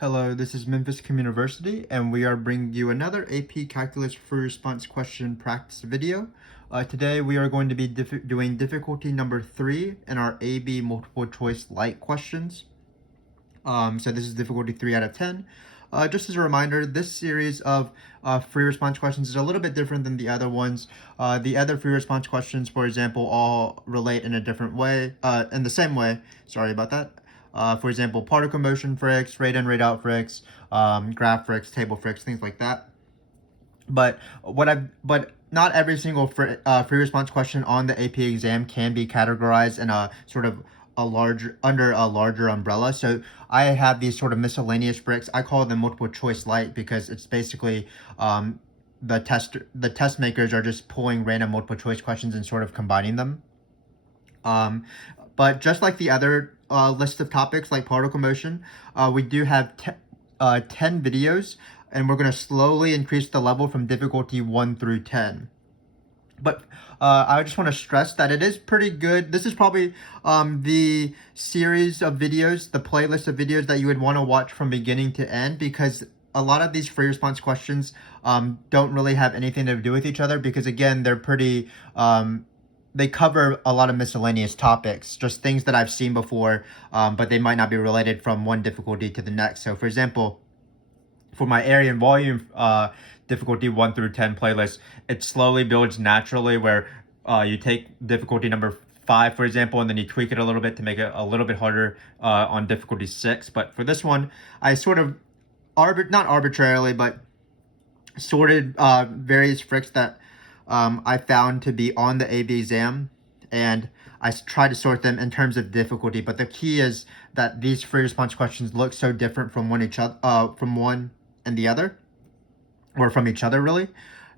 Hello, this is Memphis University, and we are bringing you another AP Calculus free response question practice video. Today we are going to be doing difficulty number 3 in our AB multiple choice light questions. So this is difficulty 3 out of 10. Just as a reminder, this series of free response questions is a little bit different than the other ones. The other free response questions, for example, all relate in a different way, in the same way. Sorry about that. For example, particle motion fricks, rate in, rate out fricks, graph fricks, table fricks, things like that. But not every single free response question on the AP exam can be categorized in a sort of under a larger umbrella. So I have these sort of miscellaneous bricks. I call them multiple choice light because it's basically the test makers are just pulling random multiple choice questions and sort of combining them. But just like the other list of topics like particle motion, we do have 10 videos, and we're going to slowly increase the level from difficulty 1 through 10. But I just want to stress that it is pretty good. This is probably the series of videos, the playlist of videos that you would want to watch from beginning to end, because a lot of these free response questions don't really have anything to do with each other, because again, they're pretty they cover a lot of miscellaneous topics, just things that I've seen before, but they might not be related from one difficulty to the next. So for example, for my area and volume difficulty 1 through 10 playlist, it slowly builds naturally, where you take difficulty number 5, for example, and then you tweak it a little bit to make it a little bit harder on difficulty 6. But for this one, I sort of not arbitrarily, but sorted various fricks that I found to be on the AB exam, and I try to sort them in terms of difficulty. But the key is that these free response questions look so different from from one and the other, or from each other really,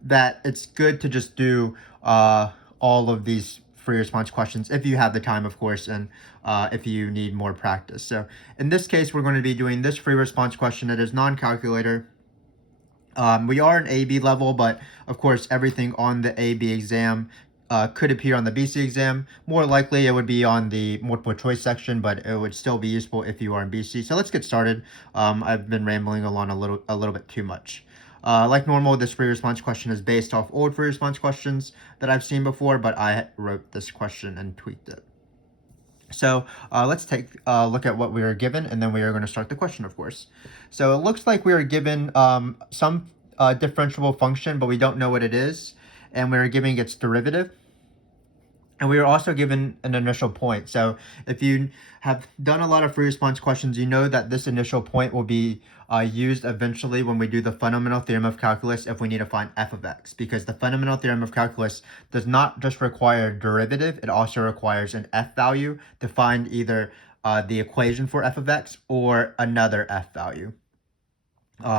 that it's good to just do all of these free response questions if you have the time, of course, and if you need more practice. So in this case, we're going to be doing this free response question. It is non-calculator. We are an AB level, but of course everything on the AB exam could appear on the BC exam. More likely it would be on the multiple choice section, but it would still be useful if you are in BC. So let's get started. I've been rambling along a little bit too much. Like normal, this free response question is based off old free response questions that I've seen before, but I wrote this question and tweaked it. So let's take a look at what we are given, and then we are going to start the question, of course. So it looks like we are given some differentiable function, but we don't know what it is, and we are giving its derivative. And we are also given an initial point. So if you have done a lot of free response questions, you know that this initial point will be used eventually when we do the fundamental theorem of calculus if we need to find f of x, because the fundamental theorem of calculus does not just require a derivative, it also requires an f value to find either the equation for f of x or another f value.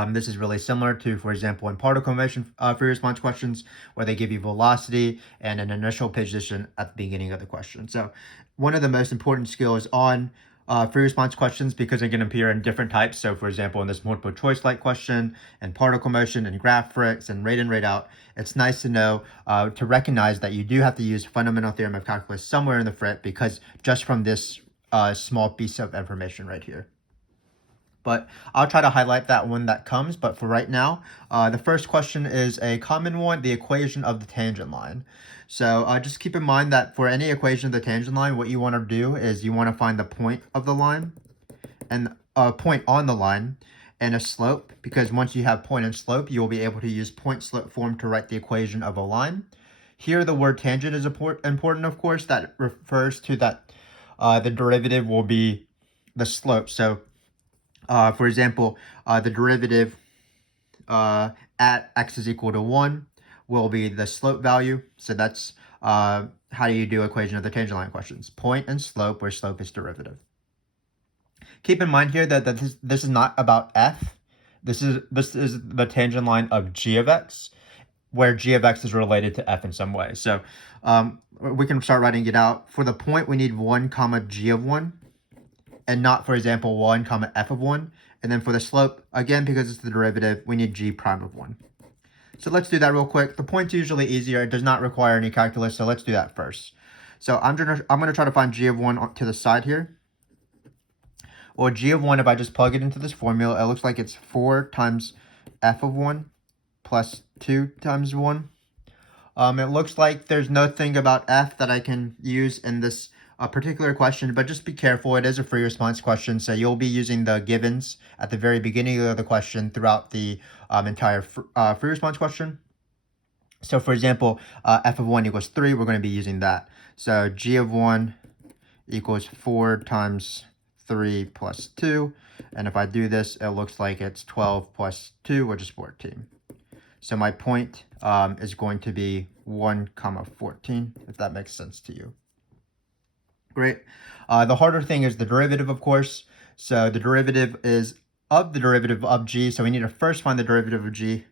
This is really similar to, for example, in particle motion free response questions, where they give you velocity and an initial position at the beginning of the question. So one of the most important skills on free response questions, because they can appear in different types. So for example, in this multiple choice like question, and particle motion, and graph fricks, and rate in, rate out, it's nice to know, to recognize that you do have to use fundamental theorem of calculus somewhere in the FRIT, because just from this small piece of information right here. But I'll try to highlight that when that comes. But for right now, the first question is a common one, the equation of the tangent line. So just keep in mind that for any equation of the tangent line, what you want to do is you want to find the point of the line, and a point on the line, and a slope, because once you have point and slope, you will be able to use point slope form to write the equation of a line. Here, the word tangent is important, of course. That refers to that the derivative will be the slope. So for example, the derivative at x is equal to 1 will be the slope value. So that's how do you do equation of the tangent line questions. Point and slope, where slope is derivative. Keep in mind here that this is not about f. This is the tangent line of g of x, where g of x is related to f in some way. So we can start writing it out. For the point, we need 1 comma g of 1. And not, for example, 1 comma f of 1. And then for the slope, again, because it's the derivative, we need g prime of 1. So let's do that real quick. The point's usually easier. It does not require any calculus, so let's do that first. So I'm gonna try to find g of 1 to the side here. Well, g of 1, if I just plug it into this formula, it looks like it's 4 times f of 1 plus 2 times 1. It looks like there's nothing about f that I can use in this particular question, but just be careful. It is a free response question, so you'll be using the givens at the very beginning of the question throughout the entire free response question. So for example, f of 1 equals 3, we're going to be using that. So g of 1 equals 4 times 3 plus 2. And if I do this, it looks like it's 12 plus 2, which is 14. So my point is going to be 1 comma 14, if that makes sense to you. Great. The harder thing is the derivative, of course. So the derivative is of the derivative of g. So we need to first find the derivative of g.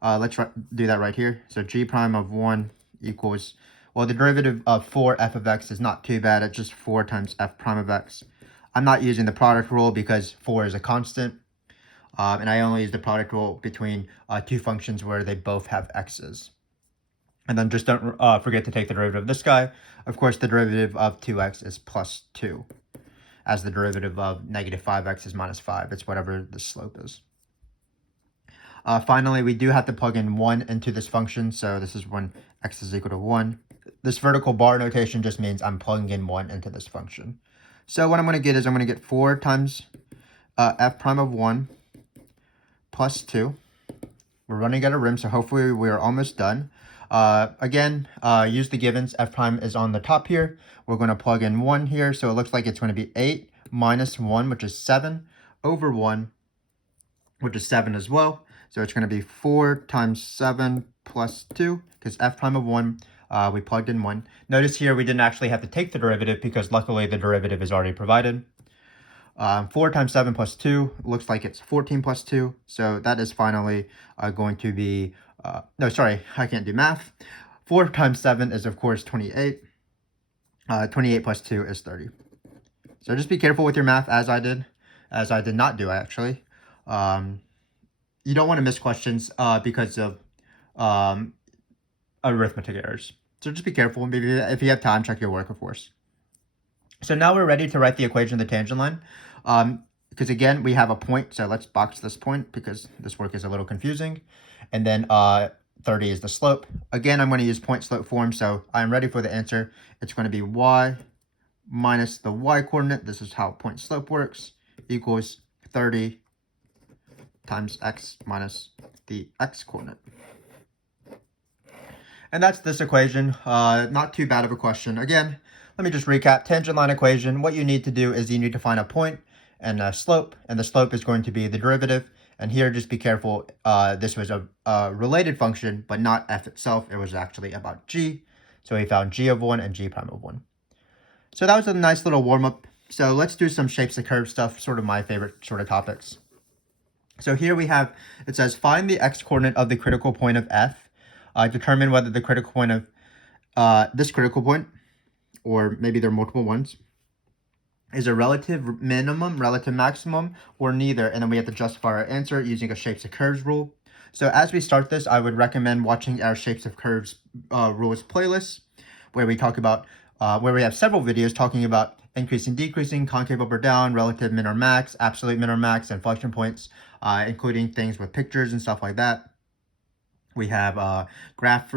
Let's do that right here. So g prime of 1 equals, well, the derivative of 4 f of x is not too bad. It's just 4 times f prime of x. I'm not using the product rule because 4 is a constant. And I only use the product rule between two functions where they both have x's. And then just don't forget to take the derivative of this guy. Of course, the derivative of 2x is plus 2, as the derivative of negative 5x is minus 5. It's whatever the slope is. Finally, we do have to plug in 1 into this function. So this is when x is equal to 1. This vertical bar notation just means I'm plugging in 1 into this function. So what I'm going to get is I'm going to get 4 times f prime of 1 plus 2. We're running out of room, so hopefully we're almost done. Again, use the givens. F prime is on the top here. We're going to plug in 1 here, so it looks like it's going to be 8 minus 1, which is 7, over 1, which is 7 as well. So it's going to be 4 times 7 plus 2, because f prime of 1, we plugged in 1. Notice here we didn't actually have to take the derivative because luckily the derivative is already provided. 4 times 7 plus 2 looks like it's 14 plus 2. So that is finally going to be, no, sorry, I can't do math. 4 times 7 is, of course, 28. 28 plus 2 is 30. So just be careful with your math, as I did not do, actually. You don't want to miss questions because of arithmetic errors. So just be careful. Maybe if you have time, check your work, of course. So now we're ready to write the equation of the tangent line. Because again, we have a point, so let's box this point because this work is a little confusing. And then 30 is the slope. Again, I'm going to use point slope form, so I'm ready for the answer. It's going to be y minus the y coordinate, this is how point slope works, equals 30 times x minus the x coordinate. And that's this equation. Not too bad of a question. Again, let me just recap. Tangent line equation, what you need to do is you need to find a point and a slope, and the slope is going to be the derivative. And here, just be careful, this was a related function, but not f itself. It was actually about g. So we found g of 1 and g prime of 1. So that was a nice little warm-up. So let's do some shapes of curve stuff, sort of my favorite sort of topics. So here we have, it says, find the x-coordinate of the critical point of f. Determine whether the critical point of this critical point, or maybe there are multiple ones, is a relative minimum, relative maximum, or neither. And then we have to justify our answer using a shapes of curves rule. So as we start this, I would recommend watching our shapes of curves rules playlist, where we talk about, where we have several videos talking about increasing, decreasing, concave up or down, relative min or max, absolute min or max, inflection points, including things with pictures and stuff like that. We have graph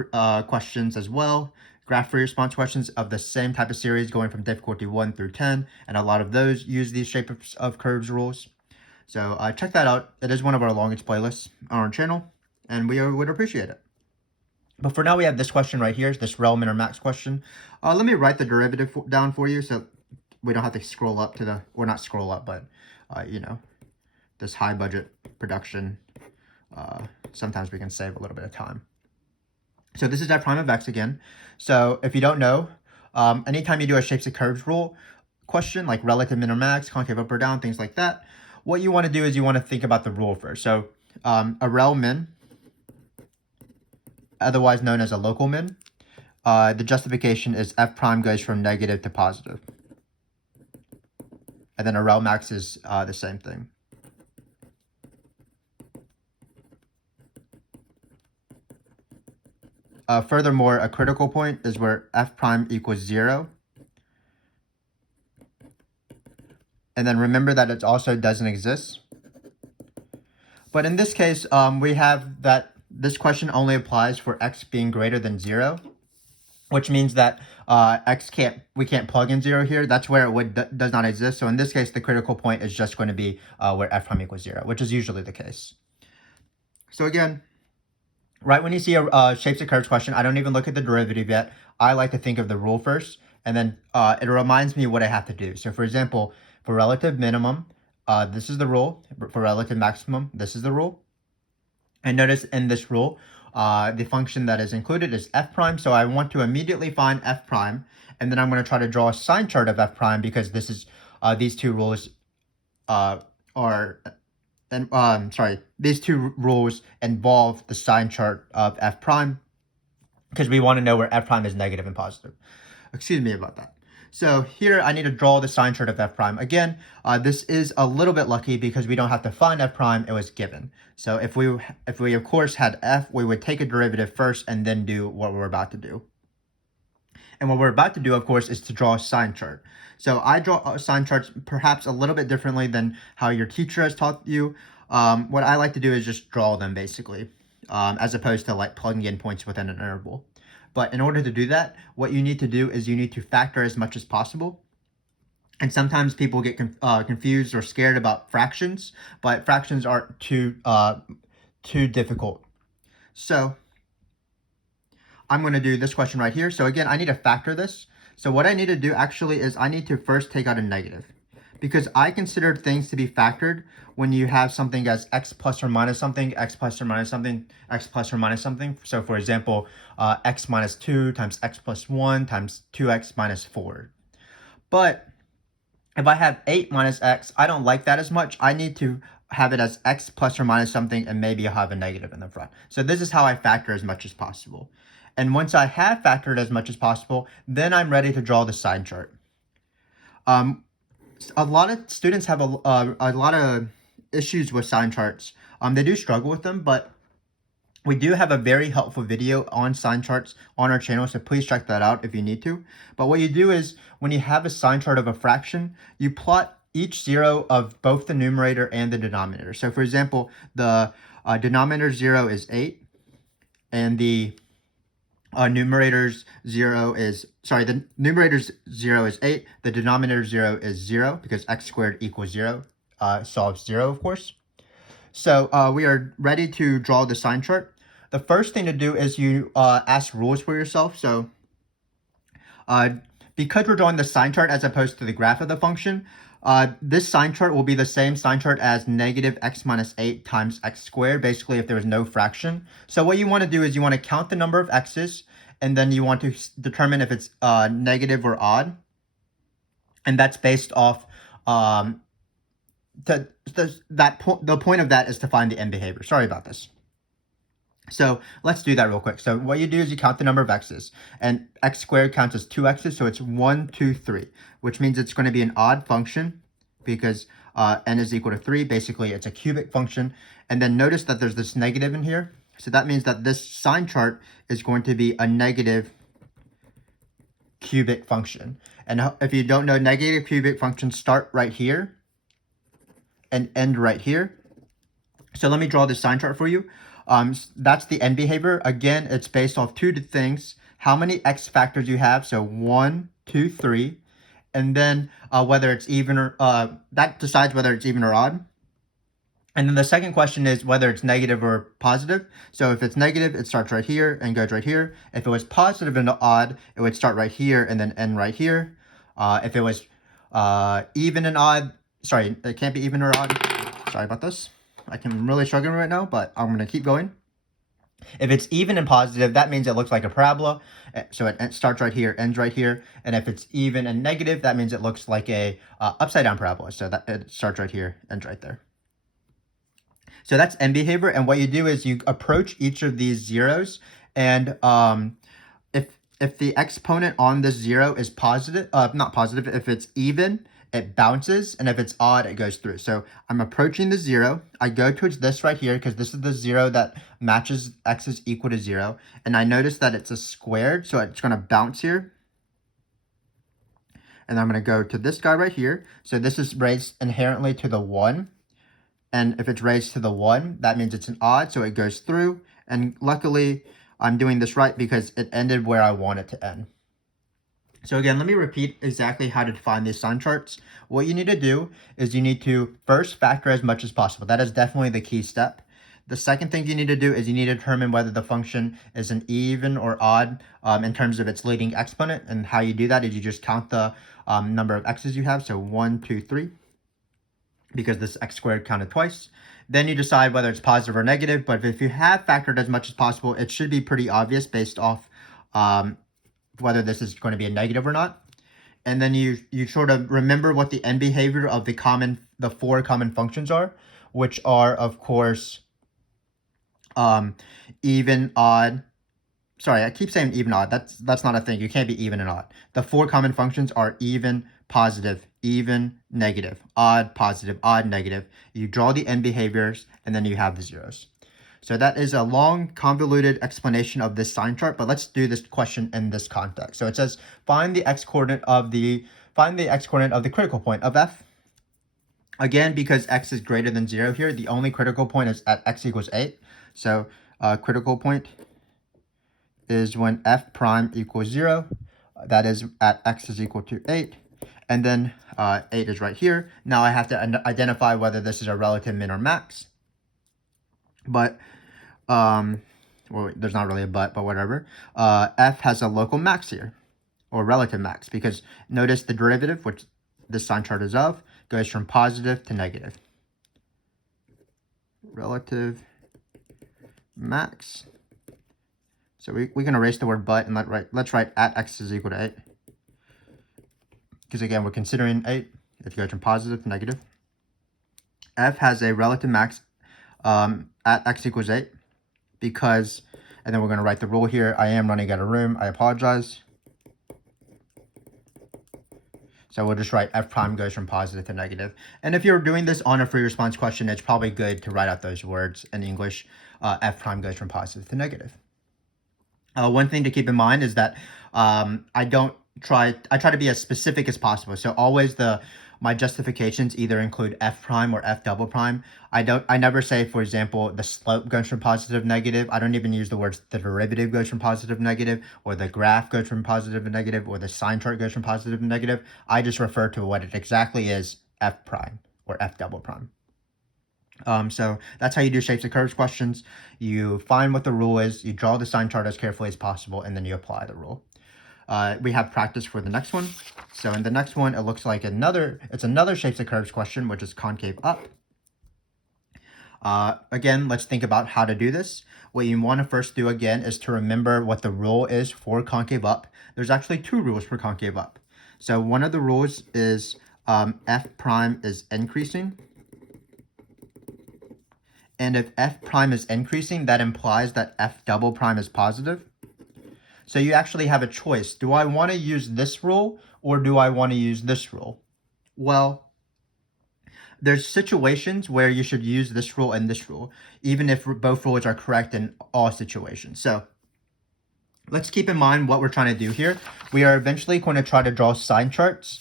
questions as well, graph free response questions of the same type of series going from difficulty 1 through 10, and a lot of those use these shapes of curves rules. So check that out. It is one of our longest playlists on our channel, and we would appreciate it. But for now, we have this question right here, this rel min or max question. Let me write the derivative down for you so we don't have to scroll up to the, or not scroll up, but, you know, this high budget production. Sometimes we can save a little bit of time. So this is f prime of x again. So if you don't know, anytime you do a shapes of curves rule question, like relative min or max, concave up or down, things like that, what you want to do is you want to think about the rule first. So a rel min, otherwise known as a local min, the justification is f prime goes from negative to positive. And then a rel max is the same thing. Furthermore, a critical point is where f prime equals 0. And then remember that it also doesn't exist. But in this case, we have that this question only applies for x being greater than 0, which means that we can't plug in 0 here. That's where it does not exist. So in this case, the critical point is just going to be where f prime equals 0, which is usually the case. So again, right when you see a shapes and curves question, I don't even look at the derivative yet. I like to think of the rule first, and then it reminds me what I have to do. So for example, for relative minimum, this is the rule. For relative maximum, this is the rule. And notice in this rule, the function that is included is f prime. So I want to immediately find f prime, and then I'm going to try to draw a sign chart of f prime because this is these two rules these two rules involve the sign chart of f prime because we want to know where f prime is negative and positive. Excuse me about that. So here I need to draw the sign chart of f prime. Again, this is a little bit lucky because we don't have to find f prime, it was given. So if we of course had f, we would take a derivative first and then do what we're about to do. And what we're about to do, of course, is to draw a sign chart. So I draw sign charts perhaps a little bit differently than how your teacher has taught you. What I like to do is just draw them basically, as opposed to like plugging in points within an interval. But in order to do that, what you need to do is you need to factor as much as possible. And sometimes people get confused or scared about fractions, but fractions aren't too difficult. So I'm going to do this question right here. So again, I need to factor this. So what I need to do actually is I need to first take out a negative, because I consider things to be factored when you have something as x plus or minus something, x plus or minus something, x plus or minus something. So for example, x minus 2 times x plus 1 times 2x minus 4. But if I have 8 minus x, I don't like that as much. I need to have it as x plus or minus something, and maybe I'll have a negative in the front. So this is how I factor as much as possible. And once I have factored as much as possible, then I'm ready to draw the sign chart. A lot of students have a lot of issues with sign charts. They do struggle with them, but we do have a very helpful video on sign charts on our channel, so please check that out if you need to. But what you do is, when you have a sign chart of a fraction, you plot each zero of both the numerator and the denominator. So for example, the denominator 0 is 8, and the numerator's 0 is 8, the denominator 0 is 0, because x squared equals 0, solves 0, of course. So we are ready to draw the sign chart. The first thing to do is you ask rules for yourself. So because we're drawing the sign chart as opposed to the graph of the function, this sign chart will be the same sign chart as negative x minus 8 times x squared, basically if there was no fraction. So what you want to do is you want to count the number of x's, and then you want to determine if it's negative or odd. And that's based off, the point of that is to find the end behavior. Sorry about this. So let's do that real quick. So what you do is you count the number of x's, and x squared counts as 2 x's, so it's 1, 2, 3, which means it's going to be an odd function because n is equal to 3. Basically, it's a cubic function. And then notice that there's this negative in here. So that means that this sign chart is going to be a negative cubic function. And if you don't know, negative cubic functions start right here and end right here. So let me draw this sign chart for you. That's the end behavior. Again, it's based off two things: how many x factors you have, so 1, 2, 3, and then whether it's even or that decides whether it's even or odd. And then the second question is whether it's negative or positive. So if it's negative, it starts right here and goes right here. If it was positive and odd, it would start right here and then end right here. If it was even and odd, sorry, it can't be even or odd. Sorry about this. I'm really struggling right now, but I'm going to keep going. If it's even and positive, that means it looks like a parabola. So it starts right here, ends right here. And if it's even and negative, that means it looks like a upside down parabola. So that it starts right here, ends right there. So that's end behavior. And what you do is you approach each of these zeros, and if the exponent on this 0 is positive, not positive, if it's even, it bounces, and if it's odd, it goes through. So I'm approaching the 0. I go towards this right here because this is the 0 that matches x is equal to 0. And I notice that it's a squared, so it's going to bounce here. and I'm going to go to this guy right here. So this is raised inherently to the 1. And if it's raised to the 1, that means it's an odd, so it goes through. And luckily, I'm doing this right because it ended where I want it to end. So again, let me repeat exactly how to define these sign charts. What you need to do is you need to first factor as much as possible. That is definitely the key step. The second thing you need to do is you need to determine whether the function is an even or odd in terms of its leading exponent. And how you do that is you just count the number of x's you have. So 1, 2, 3, because this x squared counted twice. Then you decide whether it's positive or negative. But if you have factored as much as possible, it should be pretty obvious based off whether this is going to be a negative or not. And then you sort of remember what the end behavior of the 4 common functions are, which are, of course, even, odd. Sorry, I keep saying even, odd. That's not a thing. You can't be even and odd. The 4 common functions are even, positive, even, negative, odd, positive, odd, negative. You draw the end behaviors, and then you have the zeros. So that is a long, convoluted explanation of this sign chart, but let's do this question in this context. So it says, find the x-coordinate of the critical point of f. Again, because x is greater than 0 here, the only critical point is at x equals 8. So critical point is when f prime equals 0. That is at x is equal to 8. And then 8 is right here. Now I have to identify whether this is a relative min or max. But, well, there's not really a but whatever. F has a local max here, or relative max, because notice the derivative, which this sign chart is of, goes from positive to negative. Relative max. So we can erase the word but and let's write at x is equal to 8. Because again, we're considering 8. It goes from positive to negative. F has a relative max at x equals 8 because, and then we're going to write the rule here. I am running out of room. I apologize. So we'll just write f prime goes from positive to negative. And if you're doing this on a free response question, it's probably good to write out those words in English. F prime goes from positive to negative. One thing to keep in mind is that I try to be as specific as possible. So always my justifications either include f prime or f double prime. I never say, for example, the slope goes from positive to negative. I don't even use the words the derivative goes from positive to negative, or the graph goes from positive to negative, or the sign chart goes from positive to negative. I just refer to what it exactly is, f prime or f double prime. So that's how you do shapes and curves questions. You find what the rule is, you draw the sign chart as carefully as possible, and then you apply the rule. We have practice for the next one. So in the next one, it looks like another shapes and curves question, which is concave up. Again, let's think about how to do this. What you want to first do again is to remember what the rule is for concave up. There's actually 2 rules for concave up. So one of the rules is f prime is increasing. And if f prime is increasing, that implies that f double prime is positive. So you actually have a choice. Do I want to use this rule or do I want to use this rule? Well, there's situations where you should use this rule and this rule, even if both rules are correct in all situations. So let's keep in mind what we're trying to do here. We are eventually going to try to draw sign charts,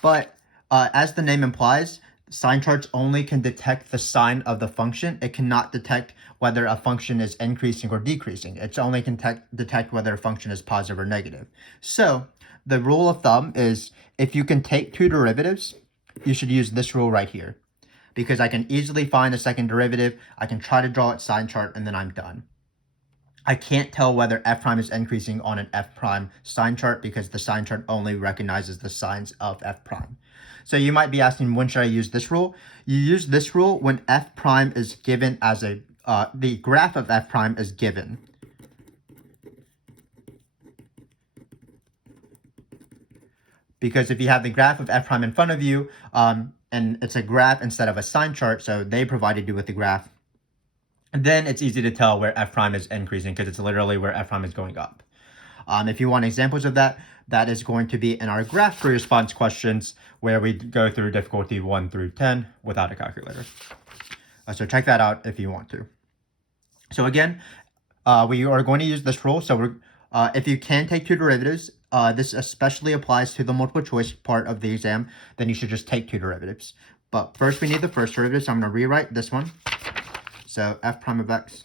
but as the name implies, sign charts only can detect the sign of the function. It cannot detect whether a function is increasing or decreasing. It only can detect whether a function is positive or negative. So the rule of thumb is if you can take 2 derivatives, you should use this rule right here, because I can easily find a second derivative. I can try to draw its sign chart, and then I'm done. I can't tell whether f prime is increasing on an f prime sign chart because the sign chart only recognizes the signs of f prime. So you might be asking, when should I use this rule? You use this rule when f prime is given as the graph of f prime is given. Because if you have the graph of f prime in front of you, and it's a graph instead of a sign chart, so they provided you with the graph, then it's easy to tell where f prime is increasing because it's literally where f prime is going up. If you want examples of that, that is going to be in our graph free response questions where we go through difficulty 1 through 10 without a calculator. So check that out if you want to. So again, we are going to use this rule. So if you can take 2 derivatives, this especially applies to the multiple choice part of the exam, then you should just take two derivatives. But first we need the first derivative, so I'm going to rewrite this one. So f prime of x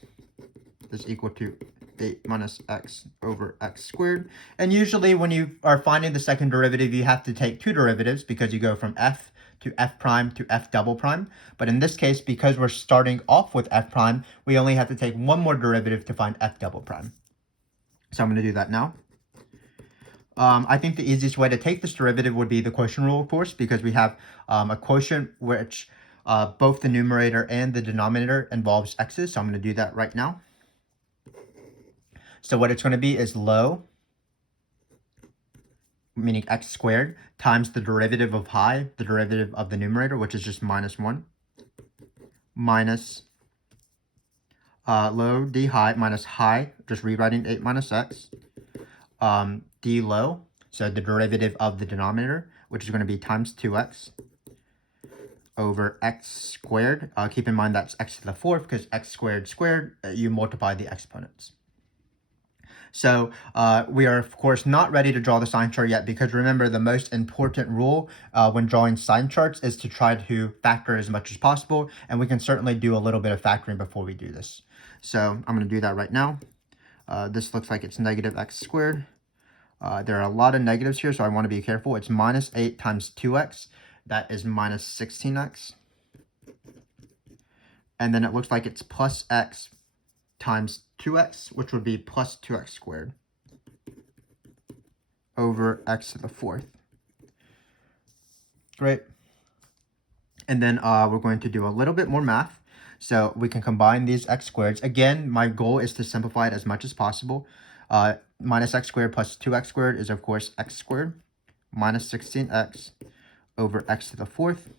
is equal to 8 minus x over x squared. And usually when you are finding the second derivative, you have to take two derivatives because you go from f to f prime to f double prime. But in this case, because we're starting off with f prime, we only have to take one more derivative to find f double prime. So I'm going to do that now. I think the easiest way to take this derivative would be the quotient rule, of course, because we have a quotient which both the numerator and the denominator involves x's. So I'm going to do that right now. So what it's going to be is low, meaning x squared, times the derivative of high, the derivative of the numerator, which is just minus 1, minus low d high minus high, just rewriting 8 minus x, d low, so the derivative of the denominator, which is going to be times 2x over x squared. Keep in mind that's x to the fourth because x squared squared, you multiply the exponents. So we are, of course, not ready to draw the sign chart yet because remember, the most important rule when drawing sign charts is to try to factor as much as possible, and we can certainly do a little bit of factoring before we do this. So I'm going to do that right now. This looks like it's negative x squared. There are a lot of negatives here, so I want to be careful. It's minus 8 times 2x. That is minus 16x. And then it looks like it's plus x times 2x, which would be plus 2x squared over x to the fourth. Great. And then we're going to do a little bit more math. So we can combine these x squareds. Again, my goal is to simplify it as much as possible. Minus x squared plus 2x squared is, of course, x squared minus 16x over x to the fourth.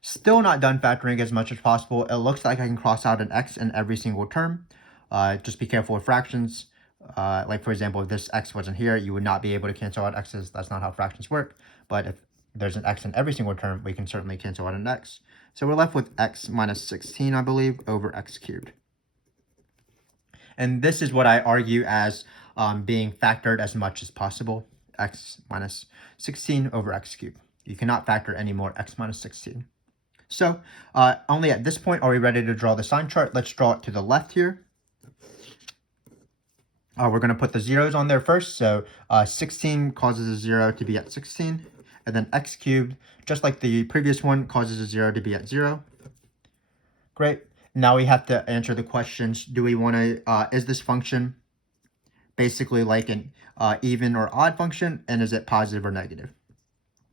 Still not done factoring as much as possible. It looks like I can cross out an x in every single term. Just be careful with fractions. Like, for example, if this x wasn't here, you would not be able to cancel out x's. That's not how fractions work. But if there's an x in every single term, we can certainly cancel out an x. So we're left with x minus 16, I believe, over x cubed. And this is what I argue as being factored as much as possible, x minus 16 over x cubed. You cannot factor any more x minus 16. So only at this point are we ready to draw the sign chart. Let's draw it to the left here. We're going to put the zeros on there first. So 16 causes a 0 to be at 16. And then x cubed, just like the previous one, causes a 0 to be at 0. Great. Now we have to answer the questions. Do we want to, is this function basically like an even or odd function? And is it positive or negative?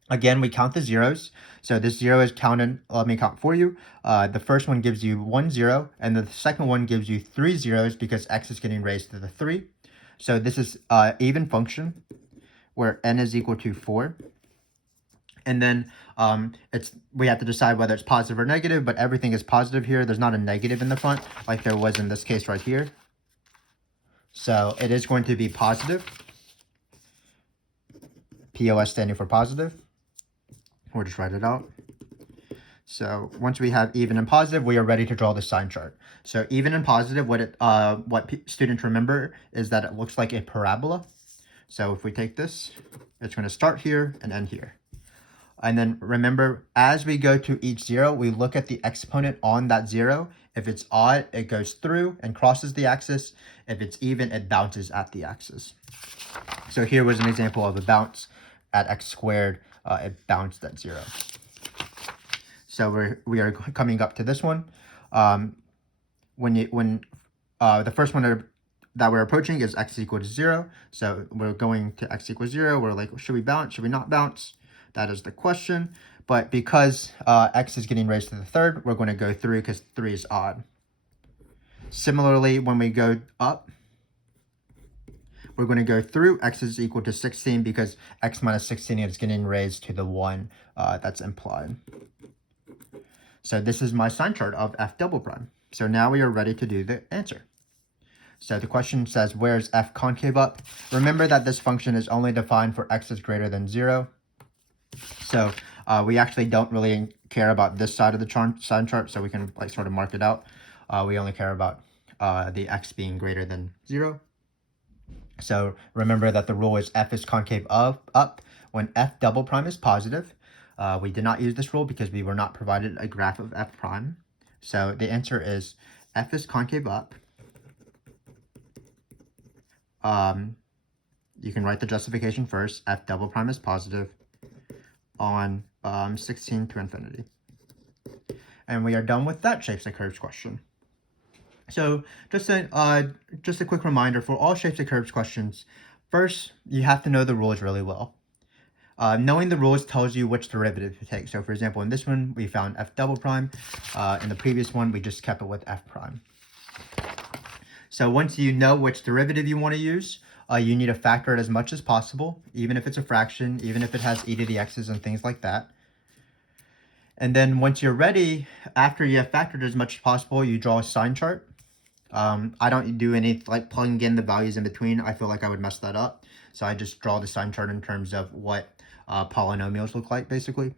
Again, we count the zeros. So this 0 is counted. Let me count for you. The first one gives you 1 0, and the second one gives you 3 zeros because x is getting raised to the 3. So this is even function where n is equal to 4. And then we have to decide whether it's positive or negative, but everything is positive here. There's not a negative in the front like there was in this case right here. So it is going to be positive. POS standing for positive. We'll just write it out. So once we have even and positive, we are ready to draw the sign chart. So even and positive, what students remember is that it looks like a parabola. So if we take this, it's going to start here and end here. And then remember, as we go to each 0, we look at the exponent on that 0. If it's odd, it goes through and crosses the axis. If it's even, it bounces at the axis. So here was an example of a bounce at x squared. It bounced at 0. So we are coming up to this one. When the first one that we're approaching is x equal to 0. So we're going to x equals 0. We're like, should we bounce? Should we not bounce? That is the question. But because x is getting raised to the third, we're going to go through because 3 is odd. Similarly, when we go up, we're going to go through x is equal to 16 because x minus 16 is getting raised to the 1 that's implied. So this is my sign chart of f double prime. So now we are ready to do the answer. So the question says, where is f concave up? Remember that this function is only defined for x is greater than 0. So we actually don't really care about this side of the sign chart, so we can like sort of mark it out. We only care about the x being greater than 0. So remember that the rule is f is concave up when f double prime is positive. We did not use this rule because we were not provided a graph of f prime. So the answer is f is concave up. You can write the justification first. F double prime is positive on 16 to infinity. And we are done with that shapes and curves question. So just a quick reminder for all shapes and curves questions. First, you have to know the rules really well. Knowing the rules tells you which derivative to take. So for example, in this one, we found f double prime. In the previous one, we just kept it with f prime. So once you know which derivative you want to use, you need to factor it as much as possible, even if it's a fraction, even if it has e to the x's and things like that. And then once you're ready, after you have factored as much as possible, you draw a sign chart. I don't do any like plugging in the values in between. I feel like I would mess that up. So I just draw the sign chart in terms of what polynomials look like, basically.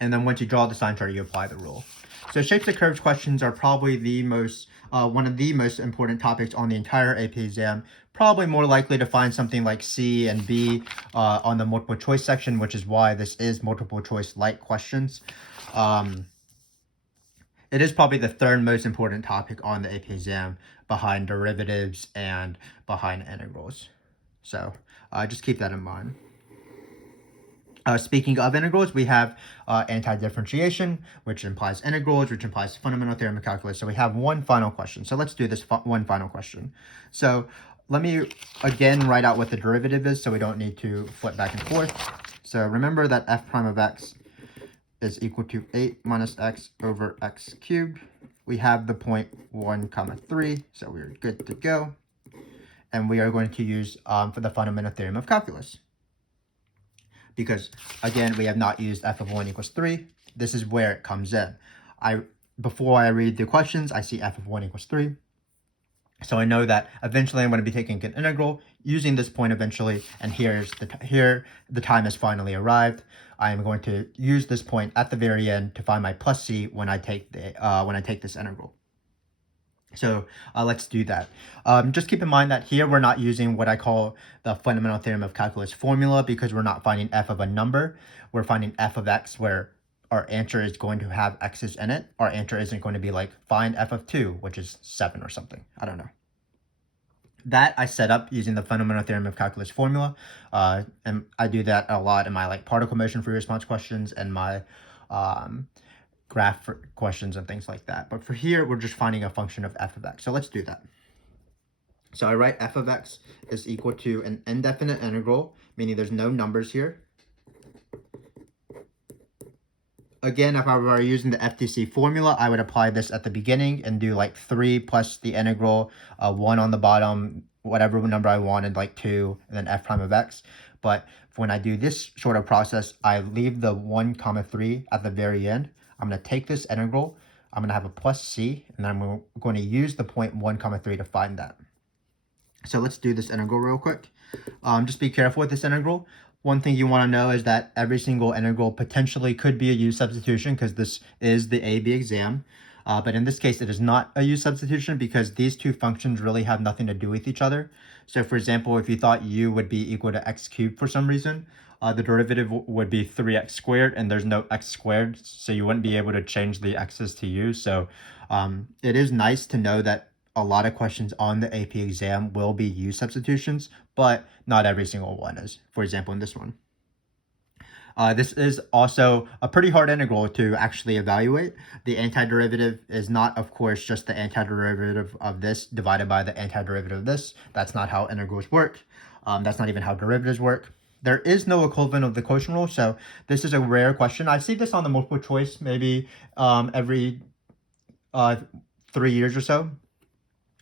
And then once you draw the sign chart, you apply the rule. So shapes and curves questions are probably the most, one of the most important topics on the entire AP exam. Probably more likely to find something like C and B on the multiple choice section, which is why this is multiple choice like questions. It is probably the third most important topic on the AP exam behind derivatives and behind integrals. So just keep that in mind. Speaking of integrals, we have anti-differentiation, which implies integrals, which implies fundamental theorem of calculus. So we have one final question. So let's do this one final question. So let me again write out what the derivative is so we don't need to flip back and forth. So remember that f prime of x is equal to 8 minus x over x cubed. We have the point 1, 3, so we're good to go. And we are going to use for the fundamental theorem of calculus. Because, again, we have not used f of 1 equals 3. This is where it comes in. Before I read the questions, I see f of 1 equals 3. So I know that eventually I'm going to be taking an integral using this point eventually, and here the time has finally arrived. I am going to use this point at the very end to find my plus c when I take this integral. So let's do that. Just keep in mind that here we're not using what I call the fundamental theorem of calculus formula because we're not finding f of a number. We're finding f of x where our answer is going to have x's in it. Our answer isn't going to be like find f of 2, which is 7 or something. I don't know. That I set up using the fundamental theorem of calculus formula. And I do that a lot in my like particle motion free response questions and my graph questions and things like that. But for here, we're just finding a function of f of x. So let's do that. So I write f of x is equal to an indefinite integral, meaning there's no numbers here. Again, if I were using the FTC formula, I would apply this at the beginning and do like 3 plus the integral, 1 on the bottom, whatever number I wanted, like 2, and then f prime of x. But when I do this sort of process, I leave the 1, 3 at the very end. I'm going to take this integral, I'm going to have a plus c, and then I'm going to use the point 1, 3 to find that. So let's do this integral real quick. Just be careful with this integral. One thing you want to know is that every single integral potentially could be a U substitution because this is the AB exam. But in this case, it is not a U substitution because these two functions really have nothing to do with each other. So for example, if you thought U would be equal to x cubed for some reason, the derivative would be 3x squared, and there's no x squared, so you wouldn't be able to change the x's to U. So it is nice to know that a lot of questions on the AP exam will be U substitutions, but not every single one is. For example, in this one. This is also a pretty hard integral to actually evaluate. The antiderivative is not, of course, just the antiderivative of this divided by the antiderivative of this. That's not how integrals work. That's not even how derivatives work. There is no equivalent of the quotient rule, so this is a rare question. I see this on the multiple choice maybe every 3 years or so.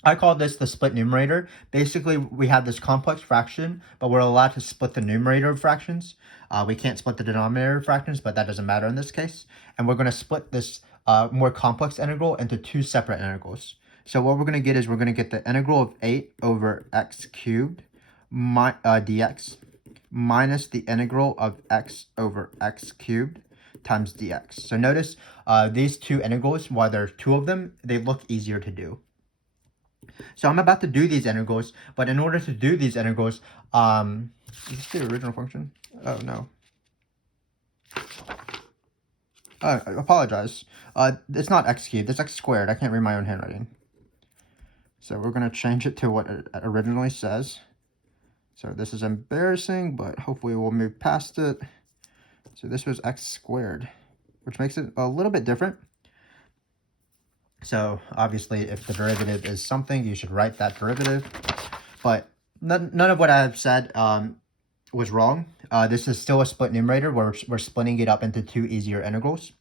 I call this the split numerator. Basically, we have this complex fraction, but we're allowed to split the numerator of fractions. We can't split the denominator of fractions, but that doesn't matter in this case. And we're going to split this more complex integral into 2 separate integrals. So what we're going to get is we're going to get the integral of 8 over x cubed dx minus the integral of x over x cubed times dx. So notice these two integrals, while there are 2 of them, they look easier to do. So I'm about to do these integrals, but in order to do these integrals, is this the original function? Oh, no. I apologize. It's not x cubed, it's x squared. I can't read my own handwriting. So we're going to change it to what it originally says. So this is embarrassing, but hopefully we'll move past it. So this was x squared, which makes it a little bit different. So obviously, if the derivative is something, you should write that derivative. But none of what I've said was wrong. This is still a split numerator where we're splitting it up into two easier integrals.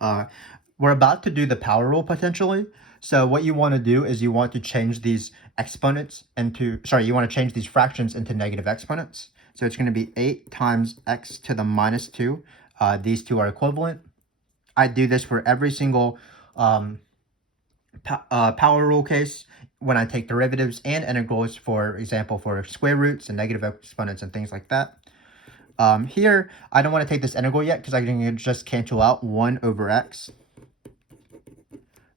We're about to do the power rule potentially. So what you want to do is you want to change these exponents into, you want to change these fractions into negative exponents. So it's going to be 8 times x to the minus 2. These two are equivalent. I do this for every single power rule case when I take derivatives and integrals, for example, for square roots and negative exponents and things like that. Here, I don't want to take this integral yet because I can just cancel out 1 over x.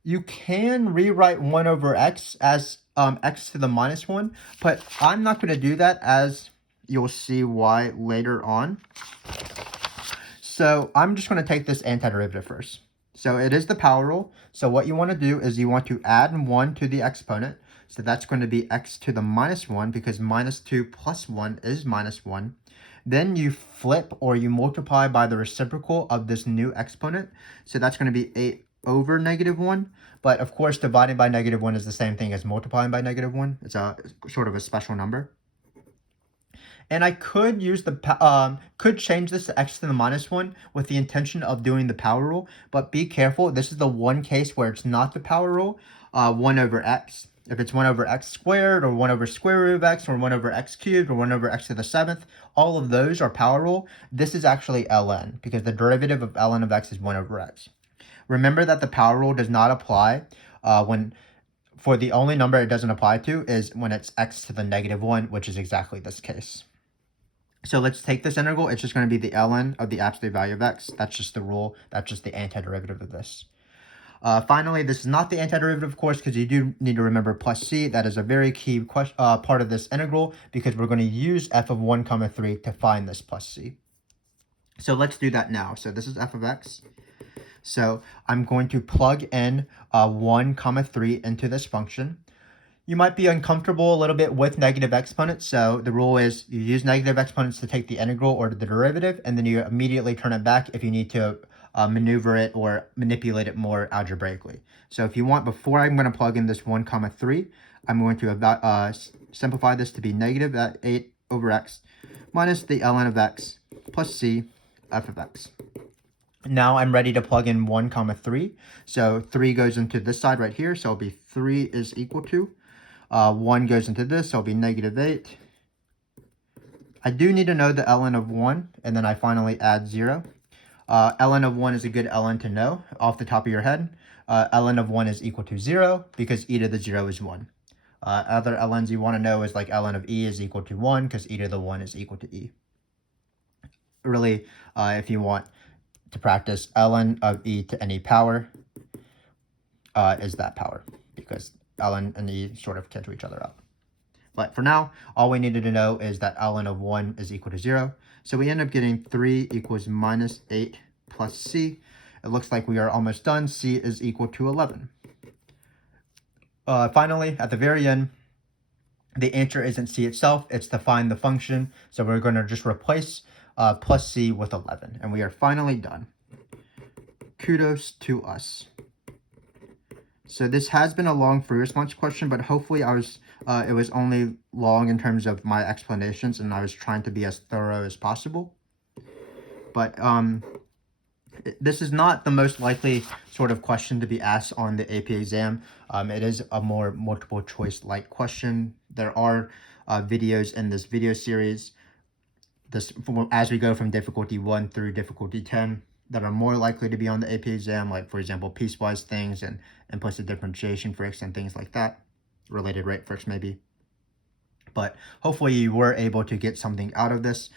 You can rewrite 1 over x as x to the minus 1, but I'm not going to do that, as you'll see why later on. So I'm just going to take this antiderivative first. So it is the power rule. So what you want to do is you want to add 1 to the exponent. So that's going to be x to the minus 1, because minus 2 plus 1 is minus 1. Then you flip or you multiply by the reciprocal of this new exponent. So that's going to be 8 over negative 1. But of course, dividing by negative 1 is the same thing as multiplying by negative 1. It's a sort of a special number. And I could use could change this to x to the minus 1 with the intention of doing the power rule. But be careful. This is the one case where it's not the power rule. 1 over x. If it's 1 over x squared, or 1 over square root of x, or 1 over x cubed, or 1 over x to the 7th, all of those are power rule. This is actually ln, because the derivative of ln of x is 1 over x. Remember that the power rule does not apply for the only number it doesn't apply to is when it's x to the negative 1, which is exactly this case. So let's take this integral. It's just going to be the ln of the absolute value of x. That's just the rule. That's just the antiderivative of this. Finally, this is not the antiderivative, of course, because you do need to remember plus c. That is a very key part of this integral, because we're going to use f of 1 comma 3 to find this plus c. So let's do that now. So this is f of x. So I'm going to plug in 1 comma 3 into this function. You might be uncomfortable a little bit with negative exponents. So the rule is you use negative exponents to take the integral or the derivative, and then you immediately turn it back if you need to maneuver it or manipulate it more algebraically. So if you want, before I'm going to plug in this 1 comma 3, I'm going to simplify this to be negative at 8 over x minus the ln of x plus c f of x. Now I'm ready to plug in 1 comma 3. So 3 goes into this side right here. So it'll be 3 is equal to 1 goes into this. So it'll be negative 8. I do need to know the ln of 1, and then I finally add 0. Ln of 1 is a good ln to know off the top of your head. Ln of 1 is equal to 0 because e to the 0 is 1. Other ln's you want to know is like ln of e is equal to 1 because e to the 1 is equal to e. Really, if you want to practice, ln of e to any power is that power, because ln and e sort of cancel each other out. But for now, all we needed to know is that ln of 1 is equal to 0. So we end up getting 3 equals minus 8 plus c. It looks like we are almost done. C is equal to 11. Finally, at the very end, the answer isn't c itself. It's to find the function. So we're going to just replace plus c with 11. And we are finally done. Kudos to us. So this has been a long free response question, but hopefully it was only long in terms of my explanations, and I was trying to be as thorough as possible. But this is not the most likely sort of question to be asked on the AP exam. It is a more multiple choice like question. There are videos in this video series, as we go from difficulty 1 through difficulty 10, that are more likely to be on the AP exam, like, for example, piecewise things and implicit differentiation fricks and things like that. Related rate fricks, maybe. But hopefully you were able to get something out of this.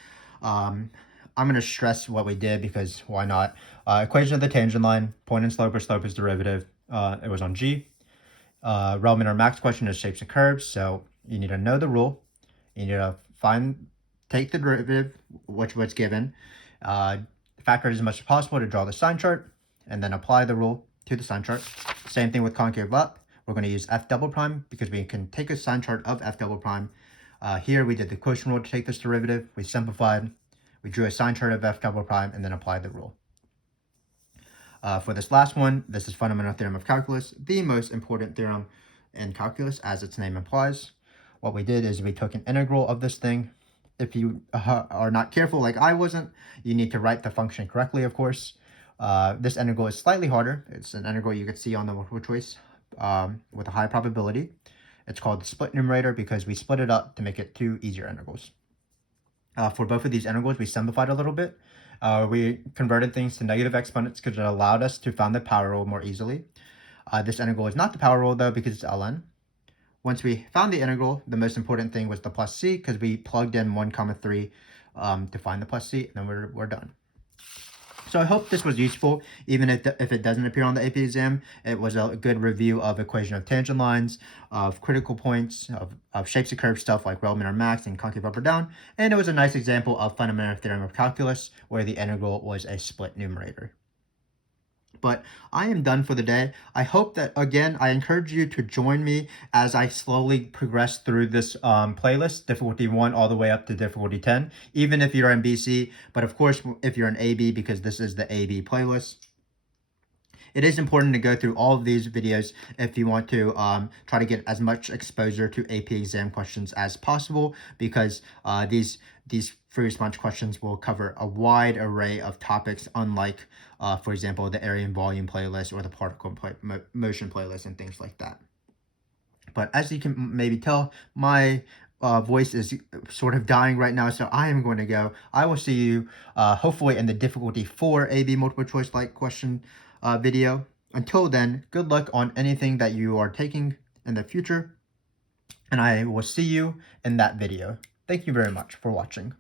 I'm going to stress what we did because why not? Equation of the tangent line, point and slope or slope is derivative. It was on G. relevant or max question is shapes and curves. So you need to know the rule. You need to take the derivative, which was given, factor it as much as possible to draw the sign chart, and then apply the rule to the sign chart. Same thing with concave up. We're going to use f double prime because we can take a sign chart of f double prime. Here we did the quotient rule to take this derivative. We simplified. We drew a sign chart of f double prime and then applied the rule. For this last one, this is fundamental theorem of calculus, the most important theorem in calculus, as its name implies. What we did is we took an integral of this thing. If you are not careful, like I wasn't, you need to write the function correctly, of course. This integral is slightly harder. It's an integral you could see on the multiple choice with a high probability. It's called the split numerator because we split it up to make it two easier integrals. For both of these integrals, we simplified a little bit. We converted things to negative exponents because it allowed us to find the power rule more easily. This integral is not the power rule though because it's ln. Once we found the integral, the most important thing was the plus c because we plugged in 1, 3 to find the plus c, and then we're done. So I hope this was useful, even if it doesn't appear on the AP exam. It was a good review of equation of tangent lines, of critical points, of shapes of curves stuff like relevant or max and concave up or down. And it was a nice example of fundamental theorem of calculus where the integral was a split numerator. But I am done for the day. I hope that, again, I encourage you to join me as I slowly progress through this playlist, difficulty 1 all the way up to difficulty 10, even if you're in BC, but of course, if you're in AB, because this is the AB playlist. It is important to go through all of these videos if you want to try to get as much exposure to AP exam questions as possible, because these free response questions will cover a wide array of topics, unlike, for example, the area and volume playlist or the particle motion playlist and things like that. But as you can maybe tell, my voice is sort of dying right now, so I am going to go. I will see you hopefully in the difficulty 4 AB multiple choice like question video. Until then, good luck on anything that you are taking in the future, and I will see you in that video. Thank you very much for watching.